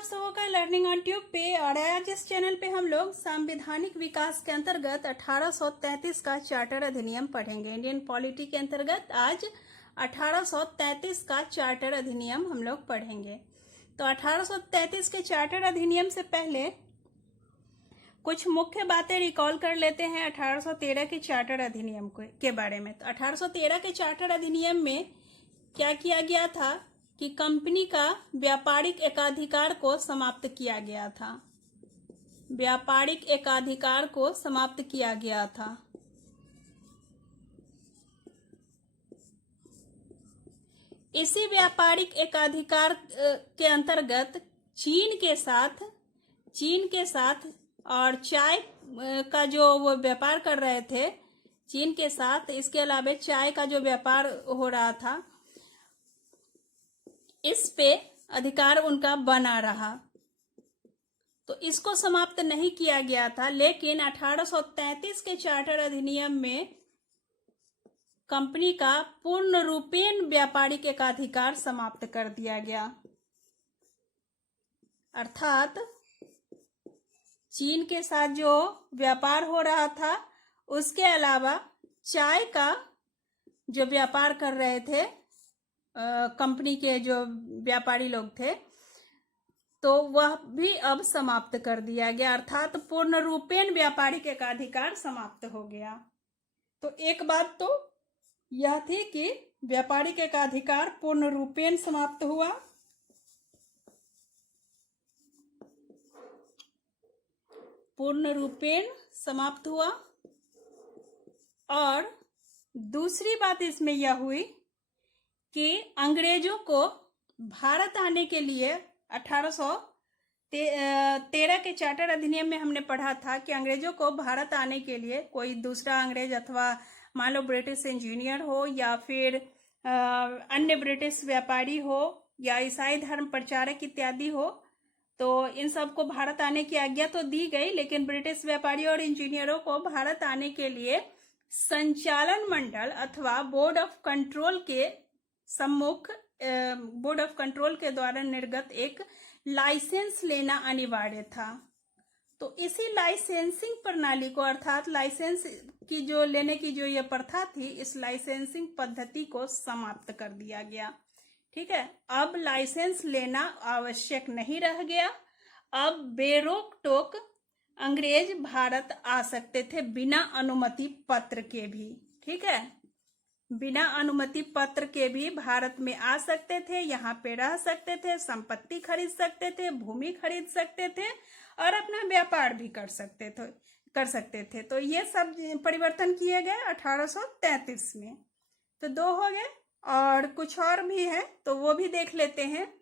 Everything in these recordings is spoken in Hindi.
आप सबों का लर्निंग ऑन ट्यूब पे। और आज इस चैनल पे हम लोग संवैधानिक विकास के अंतर्गत 1833 का चार्टर अधिनियम पढ़ेंगे। इंडियन पॉलिटी के अंतर्गत आज 1833 का चार्टर अधिनियम हम लोग पढ़ेंगे। तो 1833 के चार्टर अधिनियम से पहले कुछ मुख्य बातें रिकॉल कर लेते हैं 1813 के चार्टर अधिनियम के बारे में। तो 1813 के चार्टर अधिनियम में क्या किया गया था कि कंपनी का व्यापारिक एकाधिकार को समाप्त किया गया था। व्यापारिक एकाधिकार को समाप्त किया गया था। इसी व्यापारिक एकाधिकार के अंतर्गत चीन के साथ और चाय का जो वो व्यापार कर रहे थे, चीन के साथ, इसके अलावा चाय का जो व्यापार हो रहा था, इस पे अधिकार उनका बना रहा। तो इसको समाप्त नहीं किया गया था, लेकिन 1833 के चार्टर अधिनियम में कंपनी का पूर्ण रूपेण व्यापारिक एकाधिकार समाप्त कर दिया गया। अर्थात चीन के साथ जो व्यापार हो रहा था, उसके अलावा चाय का जो व्यापार कर रहे थे कंपनी के जो व्यापारी लोग थे, तो वह भी अब समाप्त कर दिया गया। अर्थात पूर्ण रूपेण व्यापारिक एकाधिकार समाप्त हो गया। तो एक बात तो यह थी कि व्यापारिक एकाधिकार पूर्ण रूपेण समाप्त हुआ। पूर्ण रूपेण समाप्त हुआ। और दूसरी बात इसमें यह हुई कि अंग्रेजों को भारत आने के लिए 1813 के चार्टर अधिनियम में हमने पढ़ा था कि अंग्रेजों को भारत आने के लिए कोई दूसरा अंग्रेज, अथवा मान लो ब्रिटिश इंजीनियर हो या फिर अन्य ब्रिटिश व्यापारी हो या ईसाई धर्म प्रचारक इत्यादि हो, तो इन सबको भारत आने की आज्ञा तो दी गई, लेकिन ब्रिटिश व्यापारी और इंजीनियरों को भारत आने के लिए संचालन मंडल अथवा बोर्ड ऑफ कंट्रोल के द्वारा निर्गत एक लाइसेंस लेना अनिवार्य था। तो इसी लाइसेंसिंग प्रणाली को, अर्थात लाइसेंस की जो लेने की जो ये प्रथा थी, इस लाइसेंसिंग पद्धति को समाप्त कर दिया गया। ठीक है, अब लाइसेंस लेना आवश्यक नहीं रह गया। अब बेरोक टोक अंग्रेज भारत आ सकते थे बिना अनुमति पत्र के भी। ठीक है, बिना अनुमति पत्र के भी भारत में आ सकते थे, यहाँ पे रह सकते थे, संपत्ति खरीद सकते थे, भूमि खरीद सकते थे और अपना व्यापार भी कर सकते थे। तो ये सब परिवर्तन किए गए 1833 में। तो दो हो गए और कुछ और भी है, तो वो भी देख लेते हैं।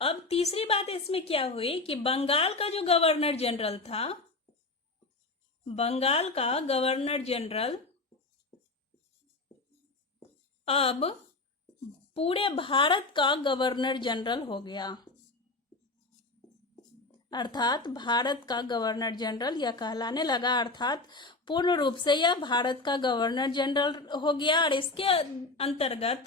अब तीसरी बात इसमें क्या हुई कि बंगाल का जो गवर्नर जनरल था, बंगाल का गवर्नर जनरल अब पूरे भारत का गवर्नर जनरल हो गया। अर्थात भारत का गवर्नर जनरल यह कहलाने लगा, अर्थात पूर्ण रूप से यह भारत का गवर्नर जनरल हो गया। और इसके अंतर्गत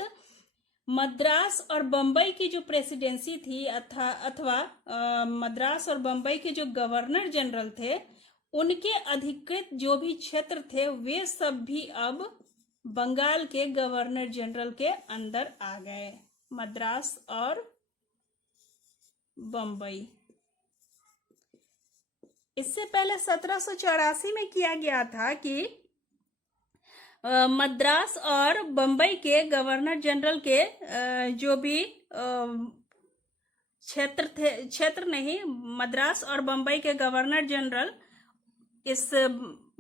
मद्रास और बंबई की जो प्रेसिडेंसी थी, अथवा मद्रास और बंबई के जो गवर्नर जनरल थे, उनके अधिकृत जो भी क्षेत्र थे, वे सब भी अब बंगाल के गवर्नर जनरल के अंदर आ गए। मद्रास और बंबई। इससे पहले 1784 में किया गया था कि मद्रास और बंबई के गवर्नर जनरल के जो भी क्षेत्र नहीं, मद्रास और बंबई के गवर्नर जनरल इस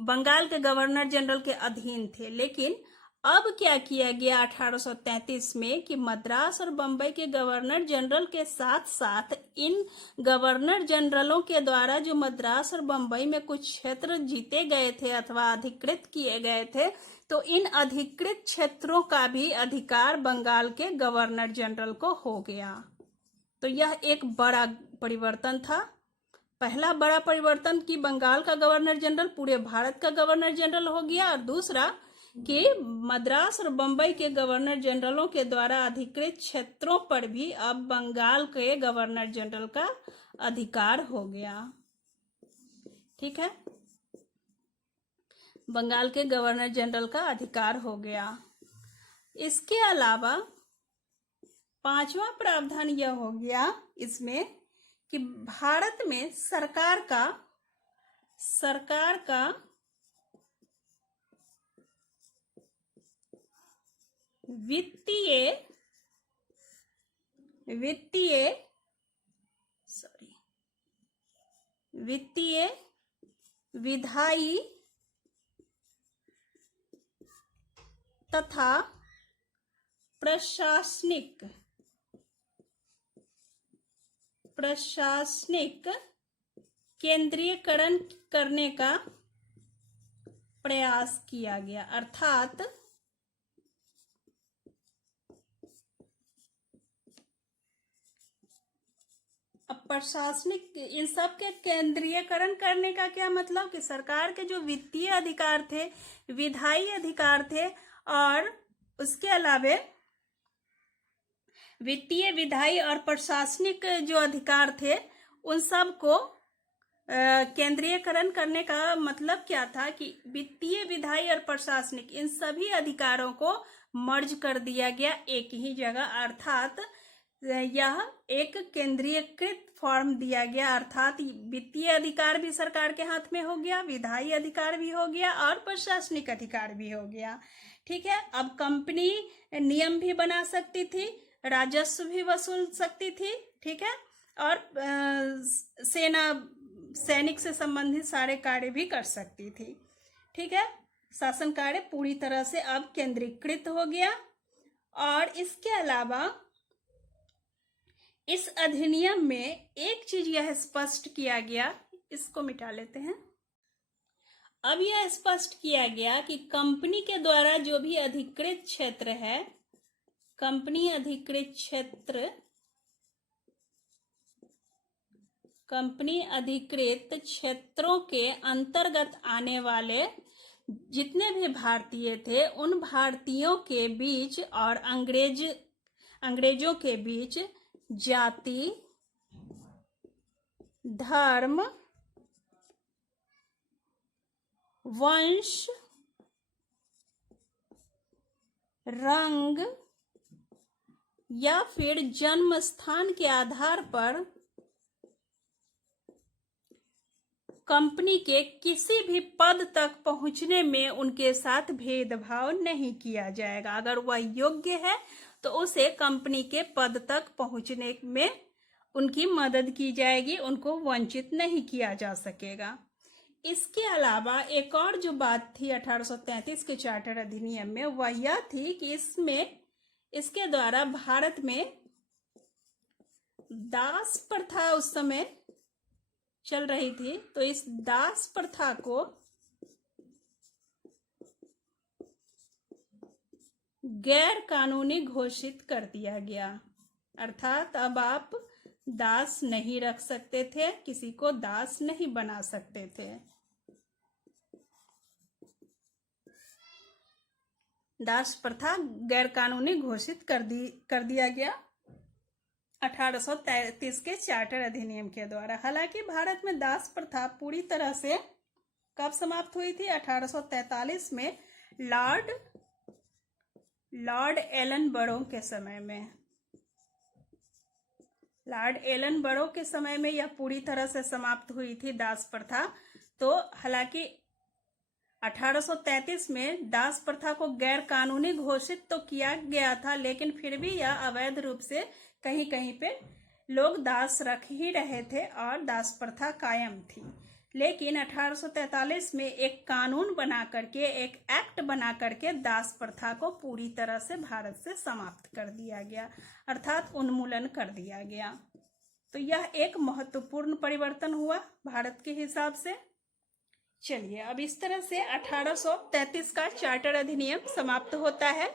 बंगाल के गवर्नर जनरल के अधीन थे। लेकिन अब क्या किया गया 1833 में कि मद्रास और बंबई के गवर्नर जनरल के साथ साथ इन गवर्नर जनरलों के द्वारा जो मद्रास और बंबई में कुछ क्षेत्र जीते गए थे अथवा अधिकृत किए गए थे, तो इन अधिकृत क्षेत्रों का भी अधिकार बंगाल के गवर्नर जनरल को हो गया। तो यह एक बड़ा परिवर्तन था। पहला बड़ा परिवर्तन कि बंगाल का गवर्नर जनरल पूरे भारत का गवर्नर जनरल हो गया, और दूसरा कि मद्रास और बंबई के गवर्नर जनरलों के द्वारा अधिकृत क्षेत्रों पर भी अब बंगाल के गवर्नर जनरल का अधिकार हो गया। ठीक है, बंगाल के गवर्नर जनरल का अधिकार हो गया। इसके अलावा पांचवा प्रावधान यह हो गया इसमें कि भारत में सरकार का वित्तीय विधायी तथा प्रशासनिक केंद्रीयकरण करने का प्रयास किया गया। अर्थात प्रशासनिक इन सब के केंद्रीयकरण करने का क्या मतलब कि सरकार के जो वित्तीय अधिकार थे, विधायी अधिकार थे और उसके अलावे वित्तीय, विधायी और प्रशासनिक जो अधिकार थे उन सब को केंद्रीयकरण करने का मतलब क्या था कि वित्तीय, विधायी और प्रशासनिक इन सभी अधिकारों को मर्ज कर दिया गया एक ही जगह। अर्थात यह एक केंद्रीयकृत फॉर्म दिया गया। अर्थात वित्तीय अधिकार भी सरकार के हाथ में हो गया, विधायी अधिकार भी हो गया और प्रशासनिक अधिकार भी हो गया। ठीक है, अब कंपनी नियम भी बना सकती थी, राजस्व भी वसूल सकती थी। ठीक है, और सैनिक से संबंधित सारे कार्य भी कर सकती थी। ठीक है, शासन कार्य पूरी तरह से अब केंद्रीकृत हो गया। और इसके अलावा इस अधिनियम में एक चीज यह स्पष्ट किया गया, इसको मिटा लेते हैं। अब यह स्पष्ट किया गया कि कंपनी के द्वारा जो भी अधिकृत क्षेत्र है, कंपनी अधिकृत क्षेत्रों के अंतर्गत आने वाले जितने भी भारतीय थे उन भारतीयों के बीच और अंग्रेजों के बीच जाति, धर्म, वंश, रंग या फिर जन्म स्थान के आधार पर कंपनी के किसी भी पद तक पहुंचने में उनके साथ भेदभाव नहीं किया जाएगा। अगर वह योग्य है तो उसे कंपनी के पद तक पहुंचने में उनकी मदद की जाएगी, उनको वंचित नहीं किया जा सकेगा। इसके अलावा एक और जो बात थी 1833 के चार्टर अधिनियम में, वह यह थी कि इसके द्वारा भारत में दास प्रथा उस समय चल रही थी, तो इस दास प्रथा को गैर कानूनी घोषित कर दिया गया। अर्थात अब आप दास नहीं रख सकते थे, किसी को दास नहीं बना सकते थे। दास प्रथा गैर कानूनी घोषित कर दिया गया 1833 के चार्टर अधिनियम के द्वारा। हालांकि भारत में दास प्रथा पूरी तरह से कब समाप्त हुई थी? 1843 में लॉर्ड एलन बरो के समय में। लॉर्ड एलन बरो के समय में यह पूरी तरह से समाप्त हुई थी दास प्रथा। तो हालांकि 1833 में दास प्रथा को गैर कानूनी घोषित तो किया गया था, लेकिन फिर भी यह अवैध रूप से कहीं कहीं पे लोग दास रख ही रहे थे और दास प्रथा कायम थी। लेकिन 1843 में एक कानून बना करके, एक एक्ट बना करके दास प्रथा को पूरी तरह से भारत से समाप्त कर दिया गया, अर्थात उन्मूलन कर दिया गया। तो यह एक महत्वपूर्ण परिवर्तन हुआ भारत के हिसाब से। चलिए, अब इस तरह से 1833 का चार्टर अधिनियम समाप्त होता है।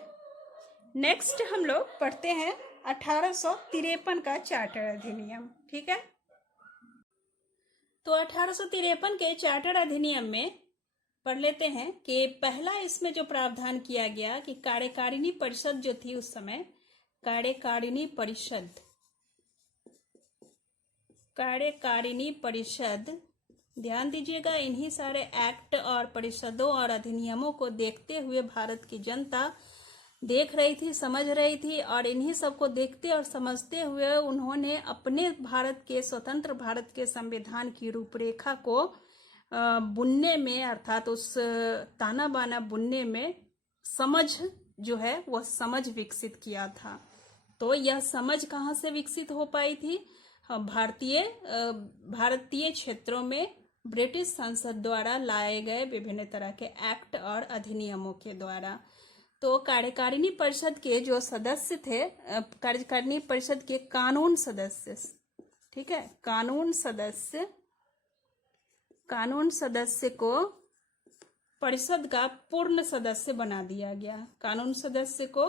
नेक्स्ट हम लोग पढ़ते हैं 1853 का चार्टर अधिनियम। ठीक है, तो 1853 के चार्टर अधिनियम में पढ़ लेते हैं कि पहला इसमें जो प्रावधान किया गया कि कार्यकारिणी परिषद जो थी उस समय, कार्यकारिणी परिषद, ध्यान दीजिएगा, इन्हीं सारे एक्ट और परिषदों और अधिनियमों को देखते हुए भारत की जनता देख रही थी, समझ रही थी, और इन्हीं सबको देखते और समझते हुए उन्होंने अपने भारत के, स्वतंत्र भारत के संविधान की रूपरेखा को बुनने में, अर्थात उस ताना बाना बुनने में समझ जो है वह समझ विकसित किया था। तो यह समझ कहाँ से विकसित हो पाई थी? भारतीय क्षेत्रों में ब्रिटिश संसद द्वारा लाए गए विभिन्न तरह के एक्ट और अधिनियमों के द्वारा। तो कार्यकारिणी परिषद के जो सदस्य थे, कार्यकारिणी परिषद के कानून सदस्य, ठीक है, कानून सदस्य को परिषद का पूर्ण सदस्य बना दिया गया। कानून सदस्य को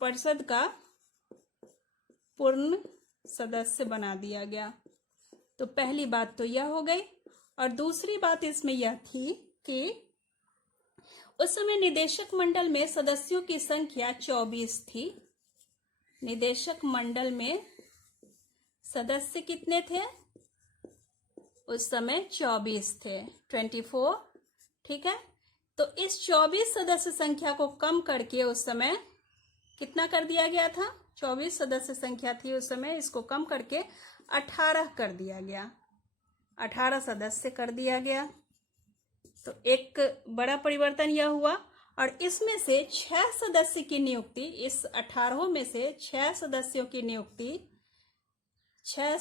परिषद का पूर्ण सदस्य बना दिया गया। तो पहली बात तो यह हो गई। और दूसरी बात इसमें यह थी कि उस समय निदेशक मंडल में सदस्यों की संख्या 24 थी। निदेशक मंडल में सदस्य कितने थे? उस समय 24 थे, 24, ठीक है। तो इस 24 सदस्य संख्या को कम करके उस समय कितना कर दिया गया था? 24 सदस्य संख्या थी उस समय, इसको कम करके 18 कर दिया गया, 18 सदस्य कर दिया गया। तो एक बड़ा परिवर्तन यह हुआ। और इसमें से 6 सदस्य की नियुक्ति, इस 18 में से 6 सदस्यों की नियुक्ति, 6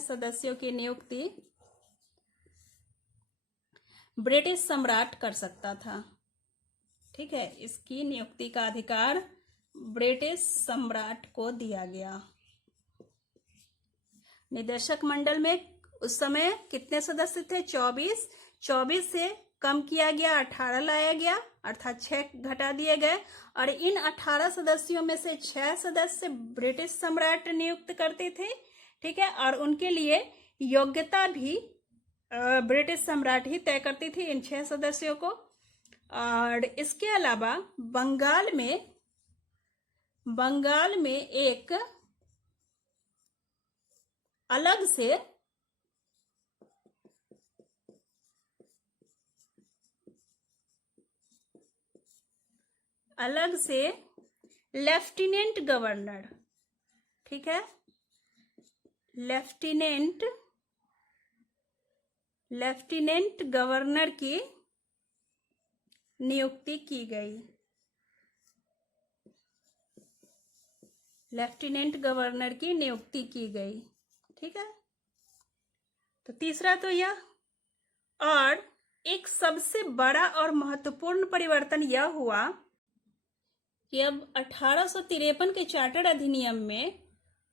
सदस्यों की नियुक्ति ब्रिटिश सम्राट कर सकता था, ठीक है। इसकी नियुक्ति का अधिकार ब्रिटिश सम्राट को दिया गया। निदेशक मंडल में उस समय कितने सदस्य थे? 24। 24 से कम किया गया, 18 लाया गया, अर्थात 6 घटा दिए गए। और इन 18 सदस्यों में से 6 सदस्य ब्रिटिश सम्राट नियुक्त करते थे, ठीक है। और उनके लिए योग्यता भी ब्रिटिश सम्राट ही तय करती थी इन 6 सदस्यों को। और इसके अलावा बंगाल में एक अलग से लेफ्टिनेंट गवर्नर, ठीक है, लेफ्टिनेंट गवर्नर की नियुक्ति की गई। लेफ्टिनेंट गवर्नर की नियुक्ति की गई, ठीक है। तो तीसरा तो यह। और एक सबसे बड़ा और महत्वपूर्ण परिवर्तन यह हुआ कि अब 1853 के चार्टर अधिनियम में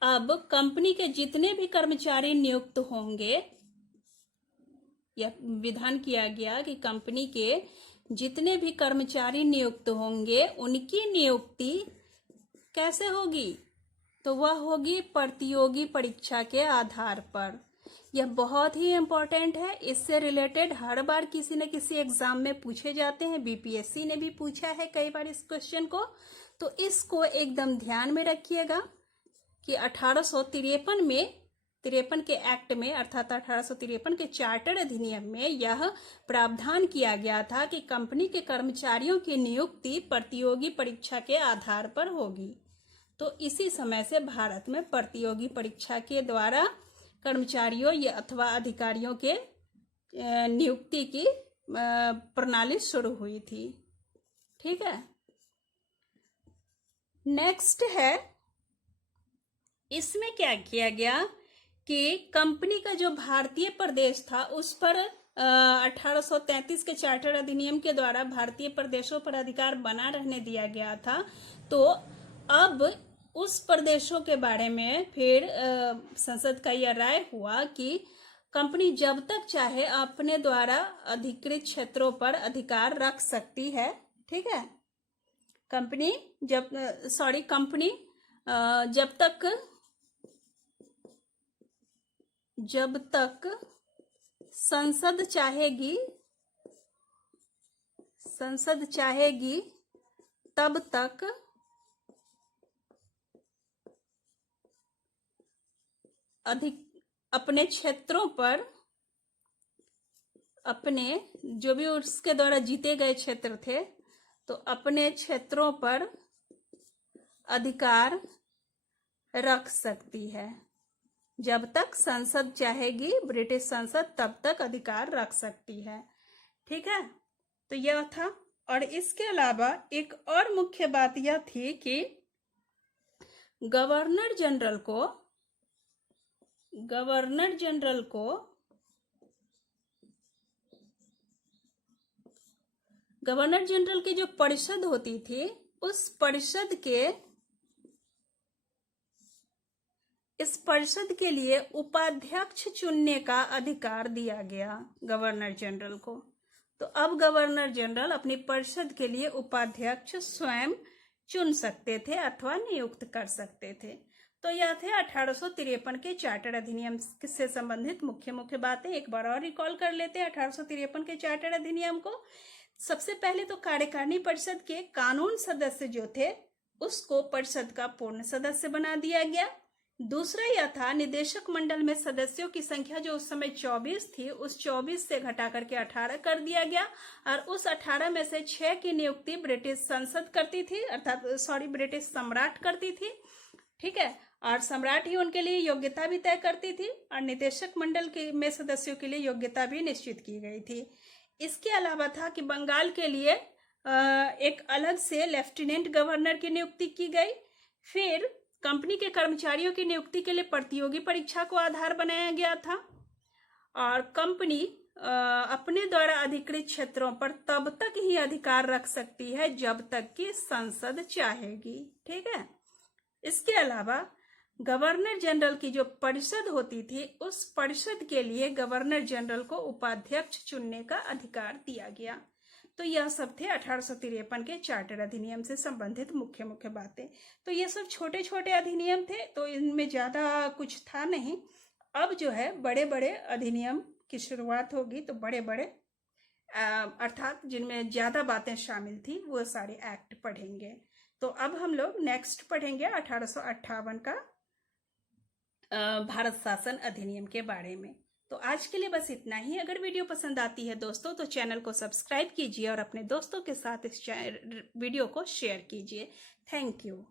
अब कंपनी के जितने भी कर्मचारी नियुक्त होंगे, यह विधान किया गया कि कंपनी के जितने भी कर्मचारी नियुक्त होंगे उनकी नियुक्ति कैसे होगी? तो वह होगी प्रतियोगी परीक्षा के आधार पर। यह बहुत ही इम्पोर्टेंट है। इससे रिलेटेड हर बार किसी न किसी एग्जाम में पूछे जाते हैं। बीपीएससी ने भी पूछा है कई बार इस क्वेश्चन को। तो इसको एकदम ध्यान में रखिएगा कि 1853 में, 53 के एक्ट में, अर्थात 1853 के चार्टर अधिनियम में यह प्रावधान किया गया था कि कंपनी के कर्मचारियों की नियुक्ति प्रतियोगी परीक्षा के आधार पर होगी। तो इसी समय से भारत में प्रतियोगी परीक्षा के द्वारा कर्मचारियों या अथवा अधिकारियों के नियुक्ति की प्रणाली शुरू हुई थी, ठीक है। नेक्स्ट है, इसमें क्या किया गया कि कंपनी का जो भारतीय प्रदेश था उस पर 1833 के चार्टर अधिनियम के द्वारा भारतीय प्रदेशों पर अधिकार बना रहने दिया गया था। तो अब उस प्रदेशों के बारे में फिर संसद का यह राय हुआ कि कंपनी जब तक चाहे अपने द्वारा अधिकृत क्षेत्रों पर अधिकार रख सकती है, ठीक है। कंपनी जब तक संसद चाहेगी तब तक अपने क्षेत्रों पर, अपने जो भी उसके द्वारा जीते गए क्षेत्र थे, तो अपने क्षेत्रों पर अधिकार रख सकती है। जब तक संसद चाहेगी, ब्रिटिश संसद, तब तक अधिकार रख सकती है। ठीक है, तो यह था। और इसके अलावा एक और मुख्य बात यह थी कि गवर्नर जनरल की जो परिषद होती थी, इस परिषद के लिए उपाध्यक्ष चुनने का अधिकार दिया गया गवर्नर जनरल को। तो अब गवर्नर जनरल अपनी परिषद के लिए उपाध्यक्ष स्वयं चुन सकते थे अथवा नियुक्त कर सकते थे। तो यह थे 1853 के चार्टर अधिनियम से संबंधित मुख्य बातें। एक बार और रिकॉल कर लेते हैं 1853 के चार्टर अधिनियम को। सबसे पहले तो कार्यकारिणी परिषद के कानून सदस्य जो थे, उसको परिषद का पूर्ण सदस्य बना दिया गया। दूसरा यह था, निदेशक मंडल में सदस्यों की संख्या जो उस समय 24 थी, उस 24 से घटा करके 18 कर दिया गया। और उस 18 में से 6 की नियुक्ति ब्रिटिश संसद करती थी, ब्रिटिश सम्राट करती थी। ठीक है, और सम्राट ही उनके लिए योग्यता भी तय करती थी, और निदेशक मंडल में सदस्यों के लिए योग्यता भी निश्चित की गई थी। इसके अलावा था कि बंगाल के लिए एक अलग से लेफ्टिनेंट गवर्नर की नियुक्ति की गई। फिर कंपनी के कर्मचारियों की नियुक्ति के लिए प्रतियोगी परीक्षा को आधार बनाया गया था। और कंपनी अपने द्वारा अधिकृत क्षेत्रों पर तब तक ही अधिकार रख सकती है जब तक कि संसद चाहेगी। ठीक है, इसके अलावा गवर्नर जनरल की जो परिषद होती थी, उस परिषद के लिए गवर्नर जनरल को उपाध्यक्ष चुनने का अधिकार दिया गया। तो यह सब थे 1853 के चार्टर अधिनियम से संबंधित मुख्य बातें। तो ये सब छोटे छोटे अधिनियम थे, तो इनमें ज्यादा कुछ था नहीं। अब जो है बड़े बड़े अधिनियम की शुरुआत होगी। तो बड़े बड़े अर्थात जिनमें ज्यादा बातें शामिल थी, वो सारे एक्ट पढ़ेंगे। तो अब हम लोग नेक्स्ट पढ़ेंगे 1858 का भारत शासन अधिनियम के बारे में। तो आज के लिए बस इतना ही। अगर वीडियो पसंद आती है दोस्तों, तो चैनल को सब्सक्राइब कीजिए और अपने दोस्तों के साथ इस वीडियो को शेयर कीजिए। Thank you.